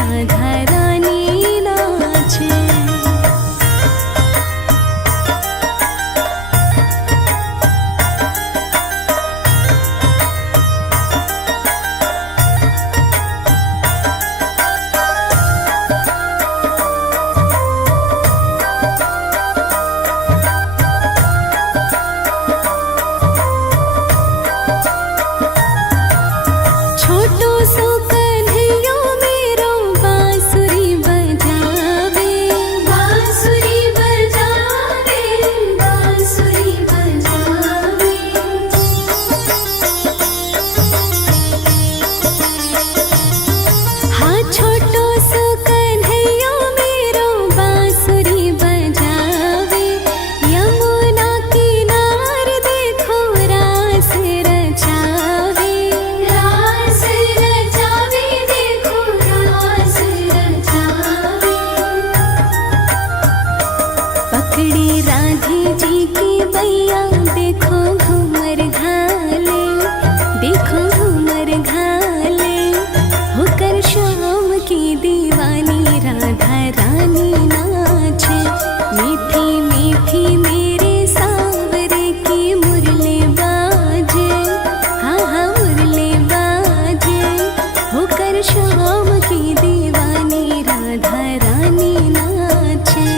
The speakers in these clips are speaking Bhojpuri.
राधा रानी नाचे। छोटो सो कन्हैया मेरो बांसुरी बजावे, बांसुरी बजावे, बांसुरी बजावे। हाँ छोटो सो कन्हैया मेरो बांसुरी बजावे, यमुना किनार देखो रास रचावे, रास रचावे देखो रास रचावे। पकड़ी राधे जी की बैया देखो घूमर घाले, देखो घूमर घाले। होकर शाम की दीवानी राधा रानी नाचे। मीठी मीठी मेरे सावरे की मुरली बाजे, हाँ हाँ मुरली बाजे। होकर शाम की दीवानी राधा रानी नाचे।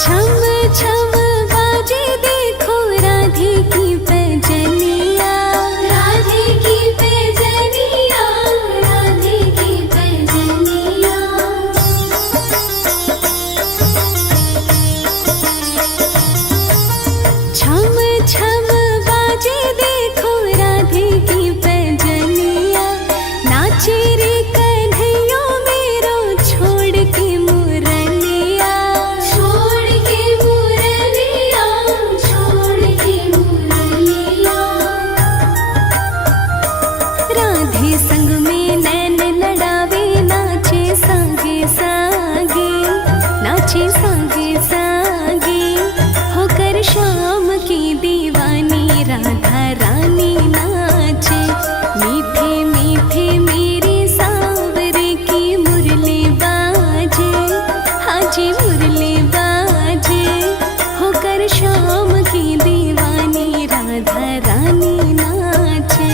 छम छम बाजे देखो राधे की पैजनिया, राधे की पैजनिया, राधे की पैजनिया। छम छम बाजे देखो राधे की पैजनिया। नाचे रे कन्हैया मेरो छोड़ के मुरलिया, छोड़ के मुरलिया, छोड़ के मुरलिया। राधे संग में नैन लड़ावे, नाचे सांगे सांगे, नाचे सांगे सांगे। होकर शाम की दीवानी राधा रानी नाचे। मीठे मीठे मेरे सावरे की मुरली बाजे, हाँ जी मुरली बाजे। होकर शाम की दीवानी राधा रानी नाचे।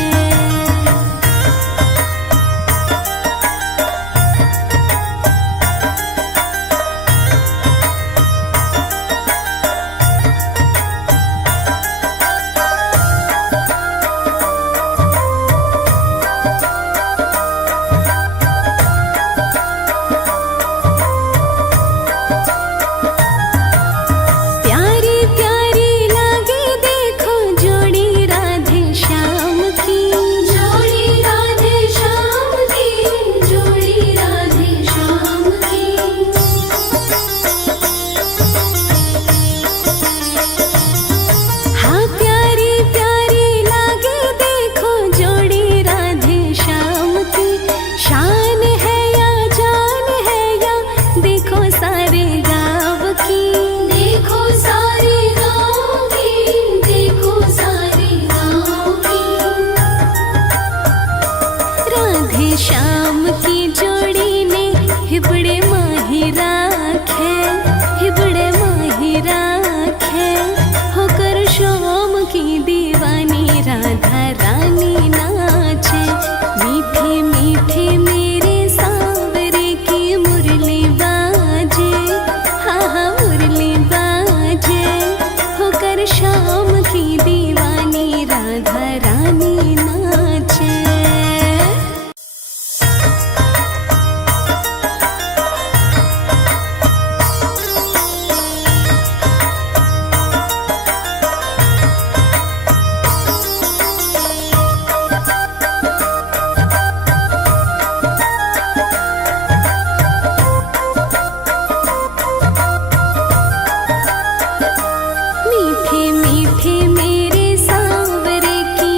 मीठे मेरे सांवरे की,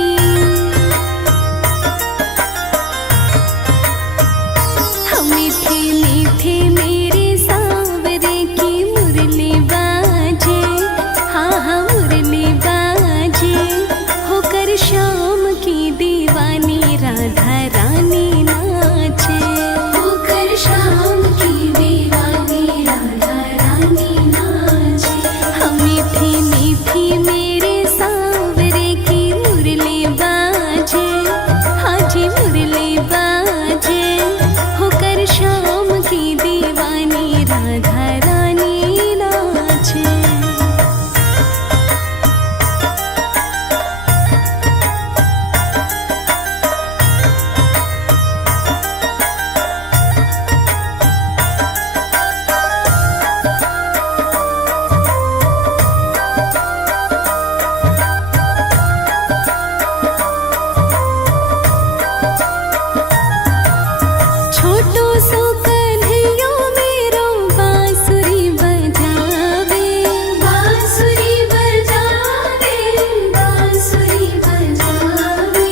हाँ मीठे मीठे मेरे सांवरे की मुरली बाजे, हाँ हाँ मुरली बाजे, होकर शाम की दीवानी राधा रानी नाचे, होकर शाम की दीवानी राधा रानी नाचे। हाँ मीठी मीठी मेरे सांवरे की मुरली बाजे, हाँ जी मुरली बाजे, होकर शाम की दीवानी राधा रानी नाचे। छोटो सो कन्हैया मेरो बांसुरी बजावे, बांसुरी बजावे, बांसुरी बजावे।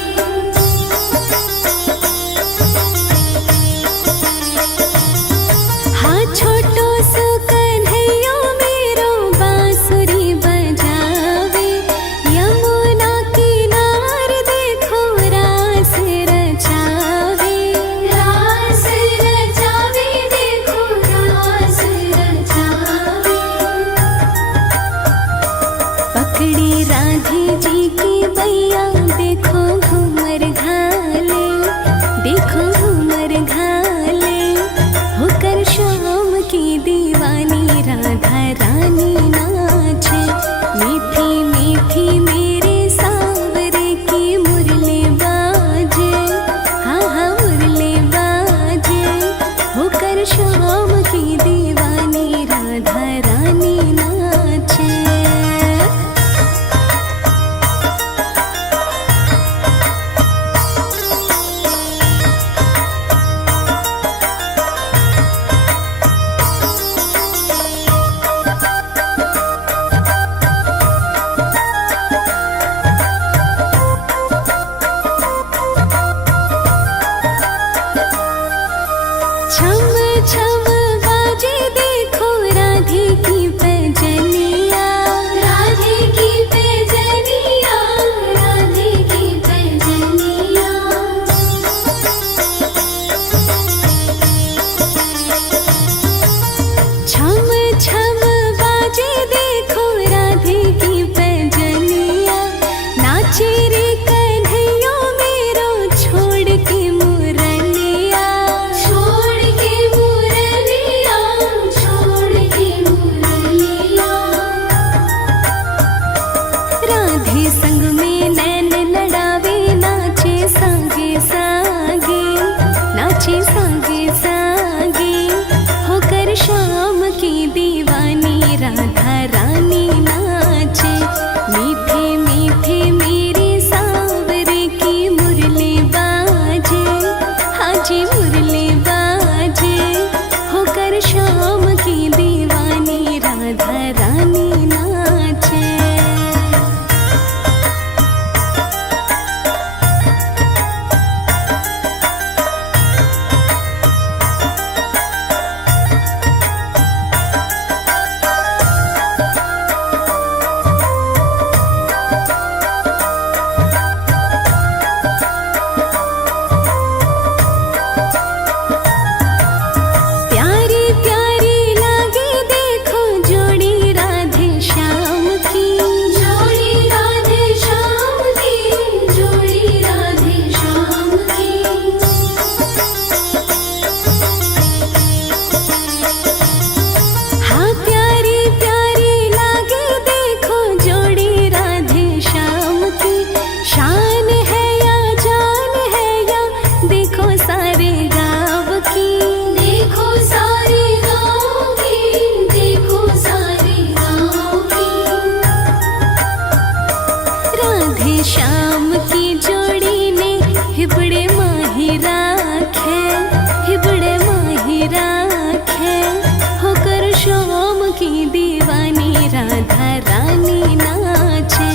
हाँ छोटो सो कन्हैया मेरो बांसुरी बजावे, यमुना किनारे देखो रास रचावे, रास रचावे देखो रास रचावे। पकड़ी राधे जी की बैया देखो घूमर घाले, देखो घूमर घाले, होकर शाम की दीवानी राधा रानी नाचे। मीठी मीठी मेरे सांवरे की मुरली बाजे, हाँ हाँ मुरली बाजे, होकर शाम की दीवानी राधा रानी नाचे। छम छम बाजे देखो राधे की पैजनिया, राधे की पैजनिया, राधे की पैजनिया। छम छम बाजे देखो राधे की पैजनिया, नाचे रे कन्हैया मेरो छोड़ के मुरलिया, छोड़ के मुरलिया, छोड़ के मुरलिया। राधे संग में नैन लड़ावे नाचे सांगे सांगे, नाचे सांगे सांगे, होकर शाम की दीवानी राधा रानी नाचे। मीठे मीठे मेरे सांवरे की मुरली बाजे, हाँ जी मुरली बाजे, होकर शाम की दीवानी राधा रानी नाचे। प्यारी प्यारी लागे देखो जोड़ी राधे श्याम की, जोड़ी राधे श्याम की, जोड़ी राधे श्याम की। हाँ प्यारी प्यारी लागे देखो जोड़ी राधे श्याम की, शान है या जान है या देखो सारे गाँव की, देखो सारे गाँव की, देखो सारे गाँव की। राधे श्याम की जोड़ी ने हिबड़े माही राखे, हिबड़े माही राखे, होकर शाम की दीवानी राधा रानी नाचे।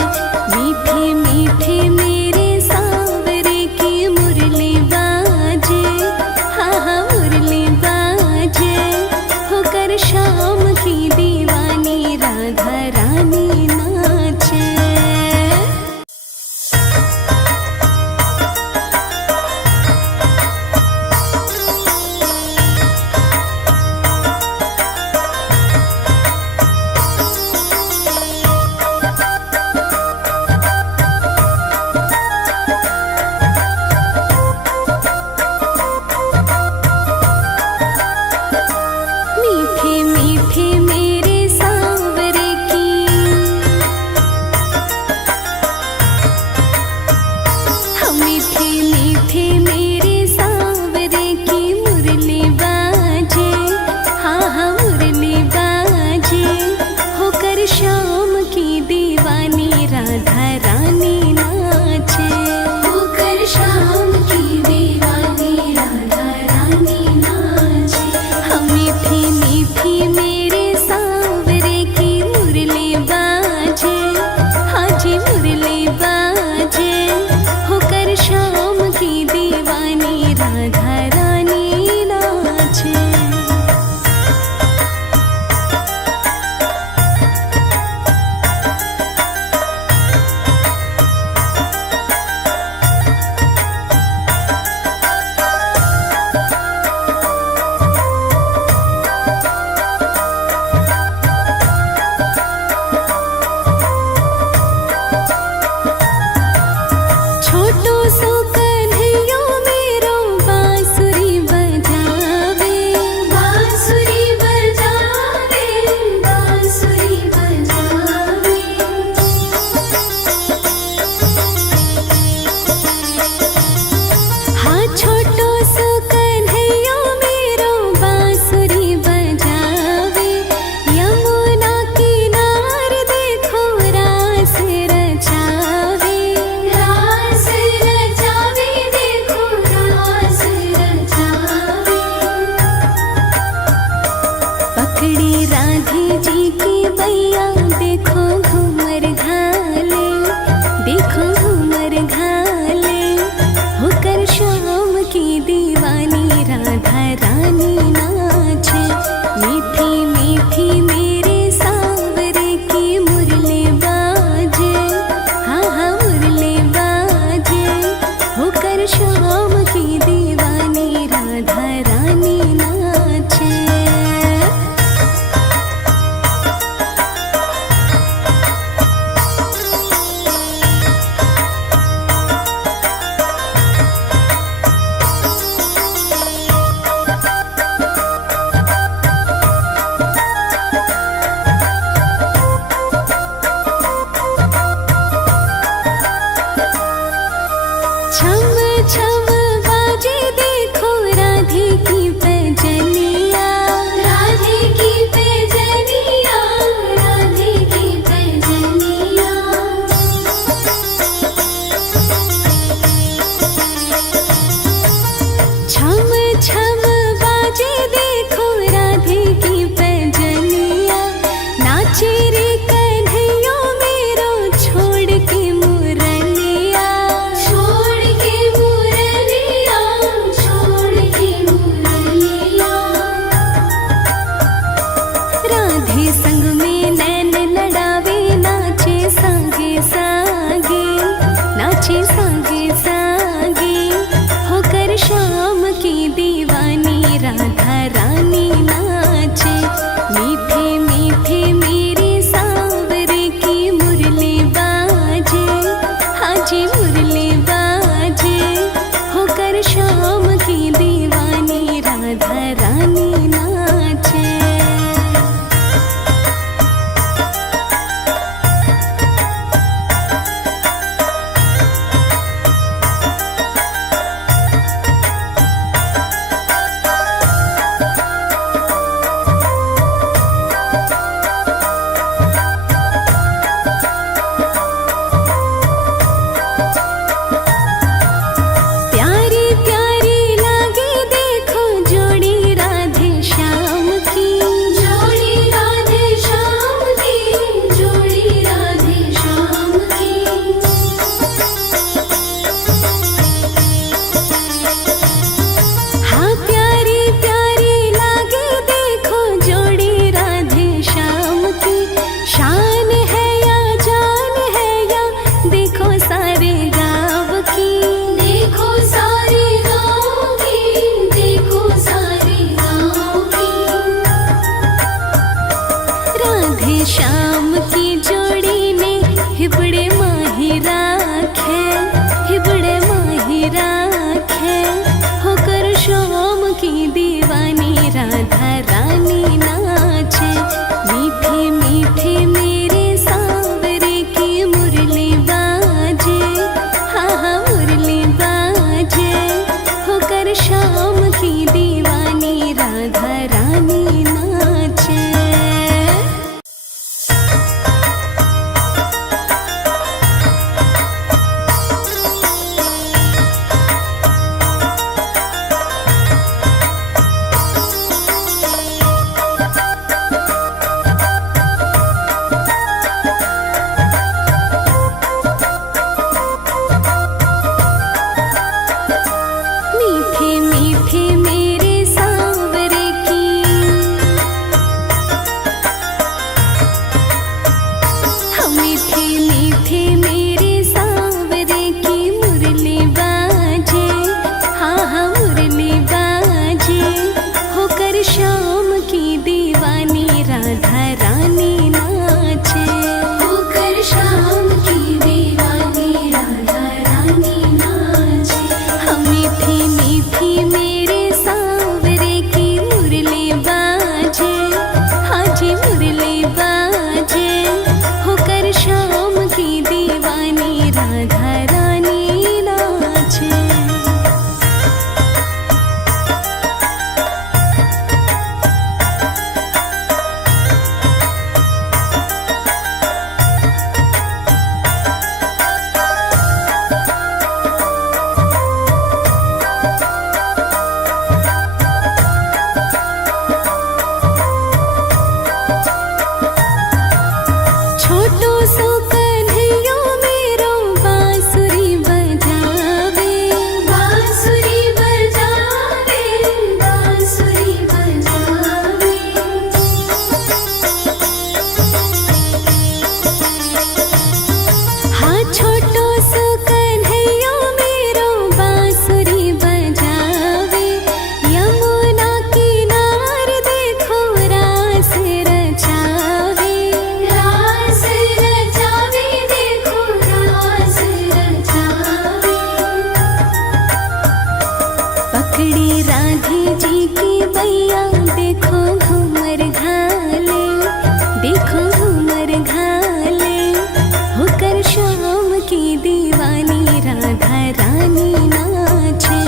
राधा रानी नाचे।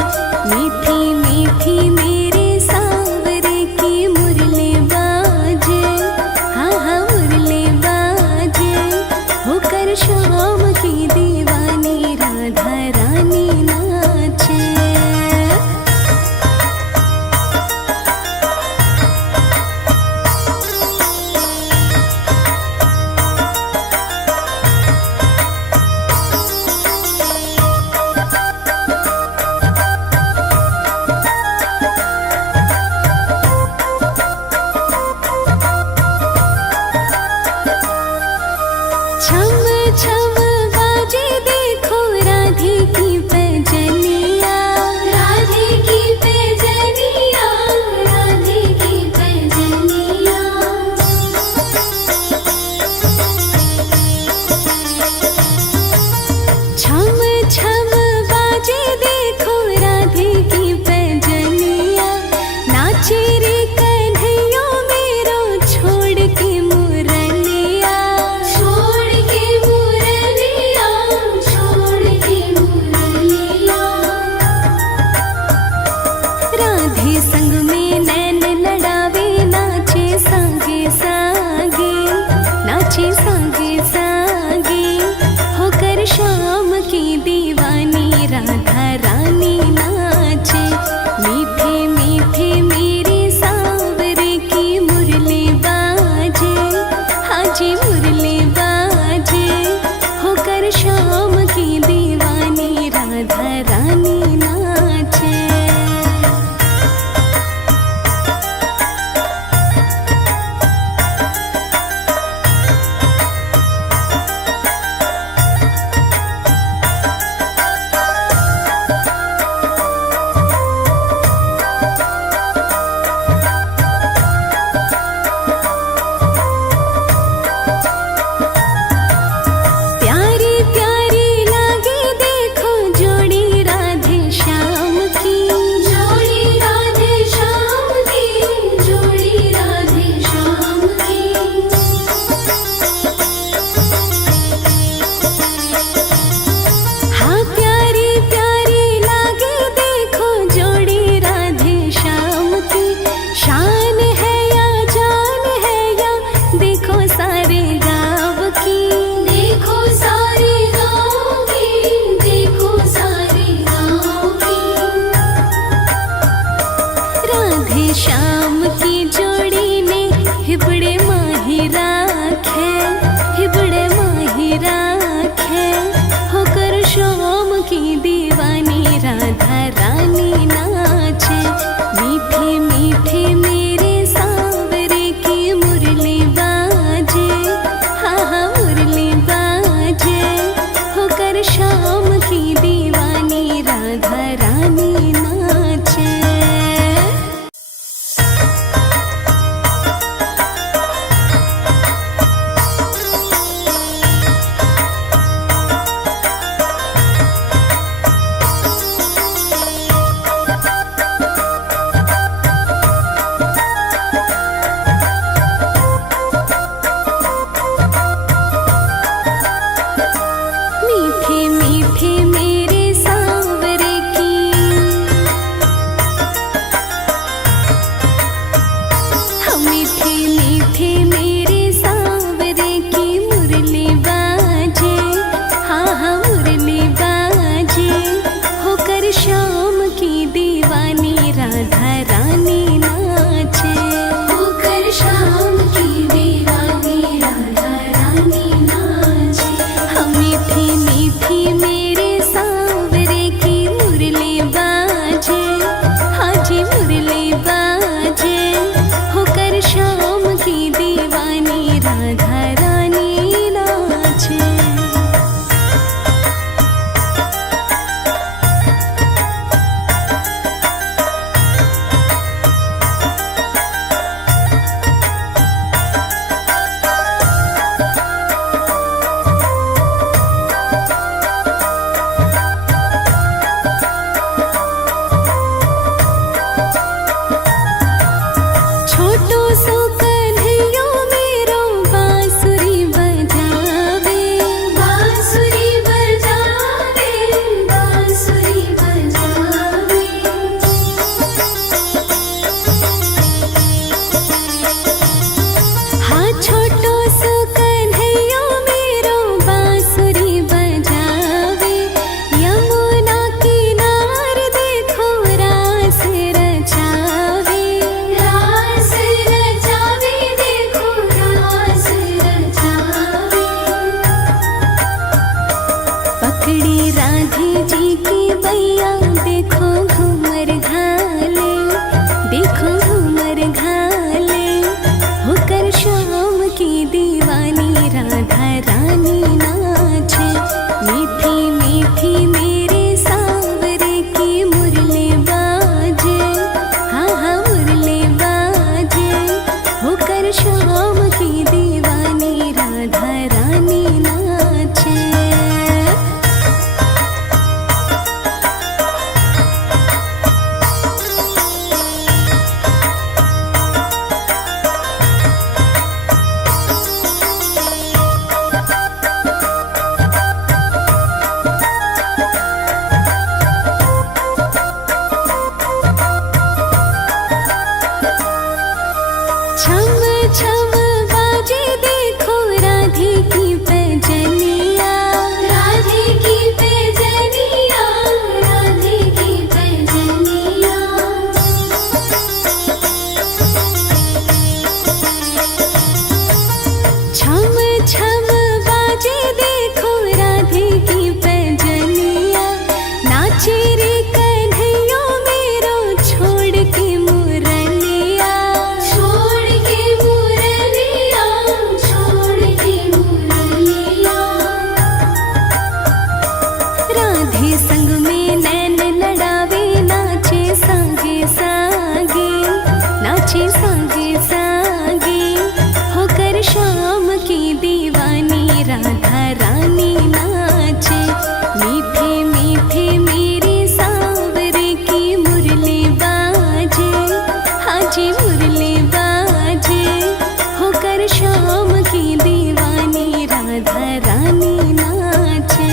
मीठी मीठी मेरे सावरे की मुरली बाजे, हाँ हाँ मुरली बाजे। होकर शाम की दीवानी राधा रानी नाचे। छम छम बाजे पकड़ी राधे जी की बैया, देखो घूमर घाले, देखो घूमर घाले, होकर शाम की दीवानी राधा रानी नाचे। मीठी मीठी मेरे सांवरे की मुरली बाजे, हाँ हाँ मुरली बाजे, होकर शाम की दीवानी राधा रानी नाचे। छम छम बाजे देखो राधे की पैजनिया, राधे की पैजनिया, राधे की पैजनिया। छम छम बाजे देखो राधे की पैजनिया, नाचे रे कन्हैया मेरो छोड़ के मुरलिया, छोड़ के मुरलिया, छोड़ के मुरलिया। राधे संग में नैन लड़ावे, नाचे सांगे सांगे, नाचे सांगे सांगे, होकर शाम की दीवानी राधा रानी नाचे। मीठे मीठे मेरे सांवरे की मुरली बाजे, हाँ जी मुरली बाजे, होकर शाम की दीवानी राधा रानी नाचे।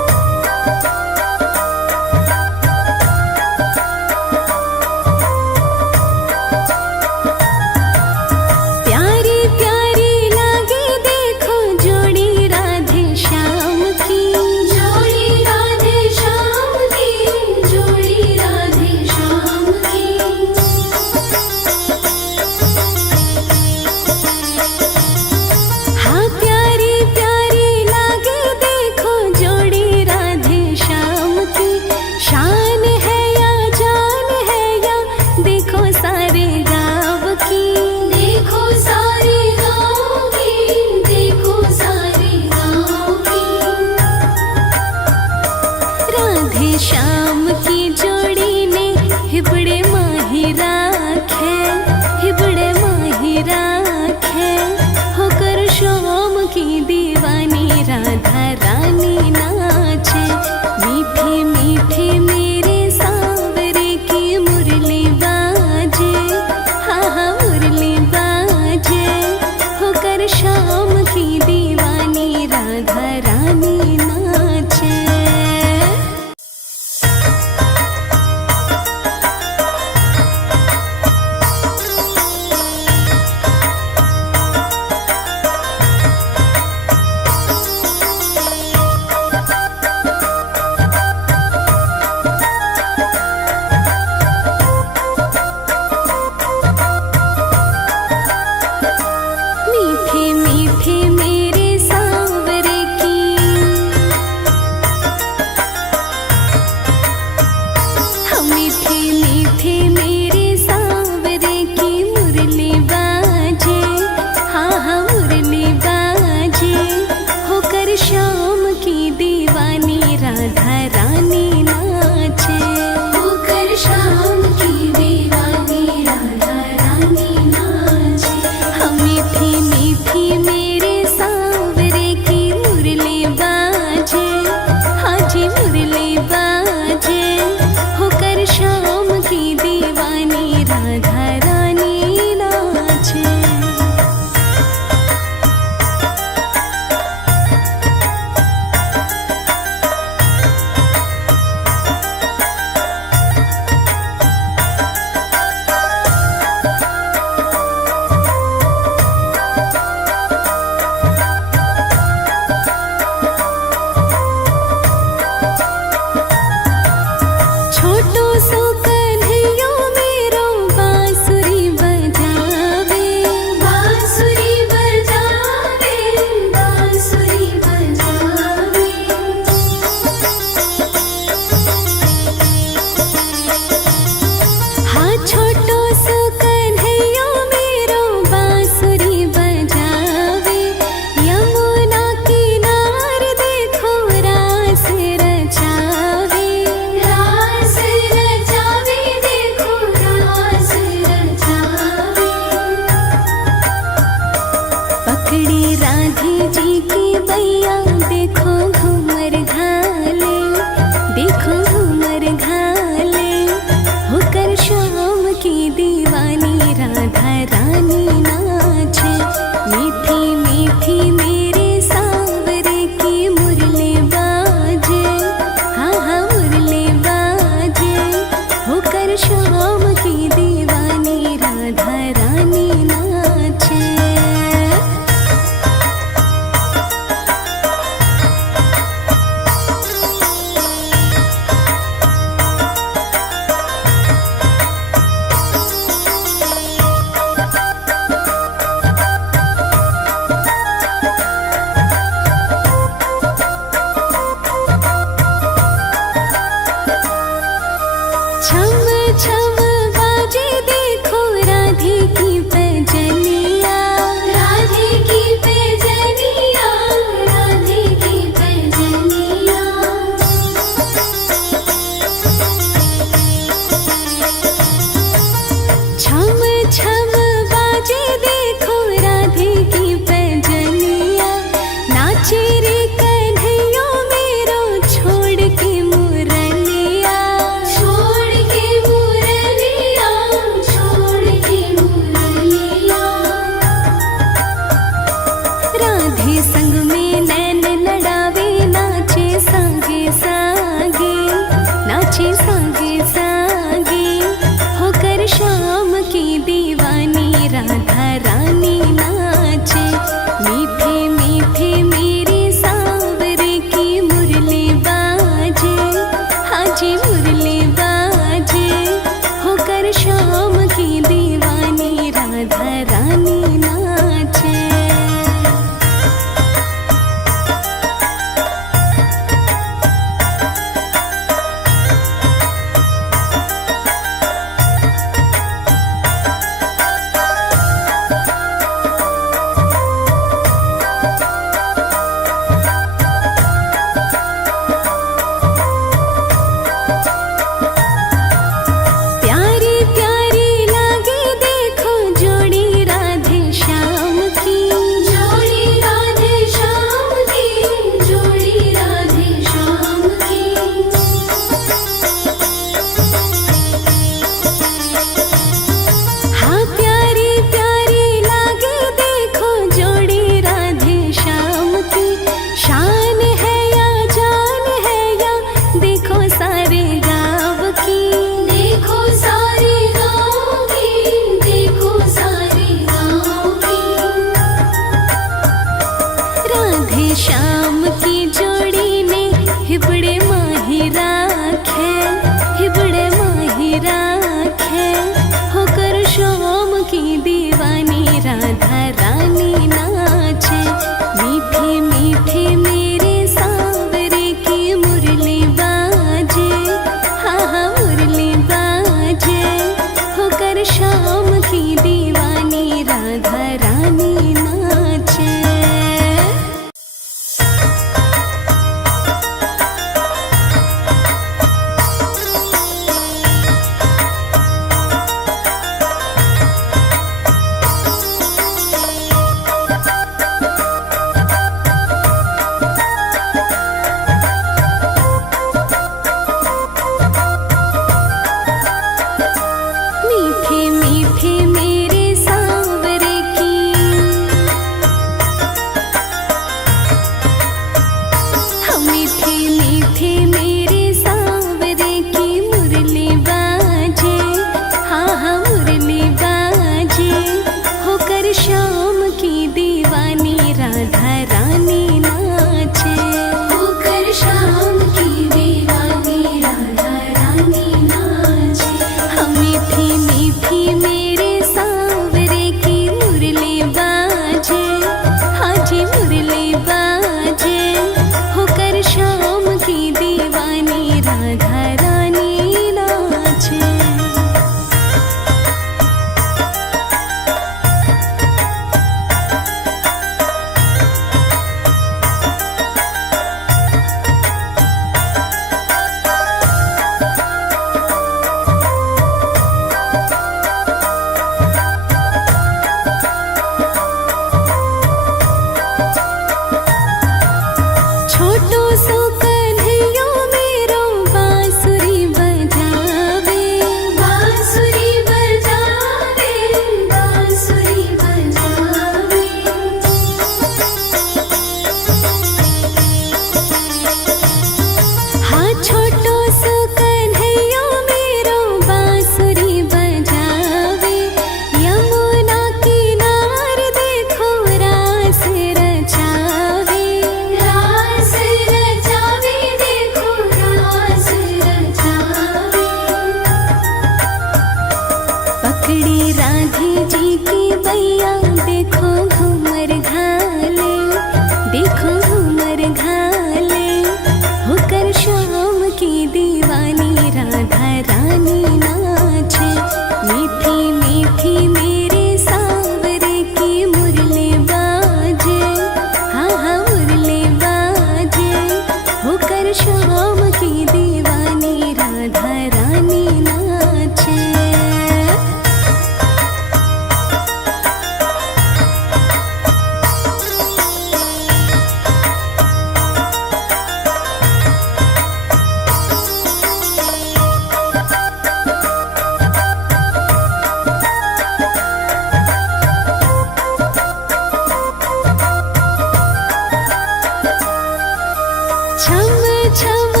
छम छम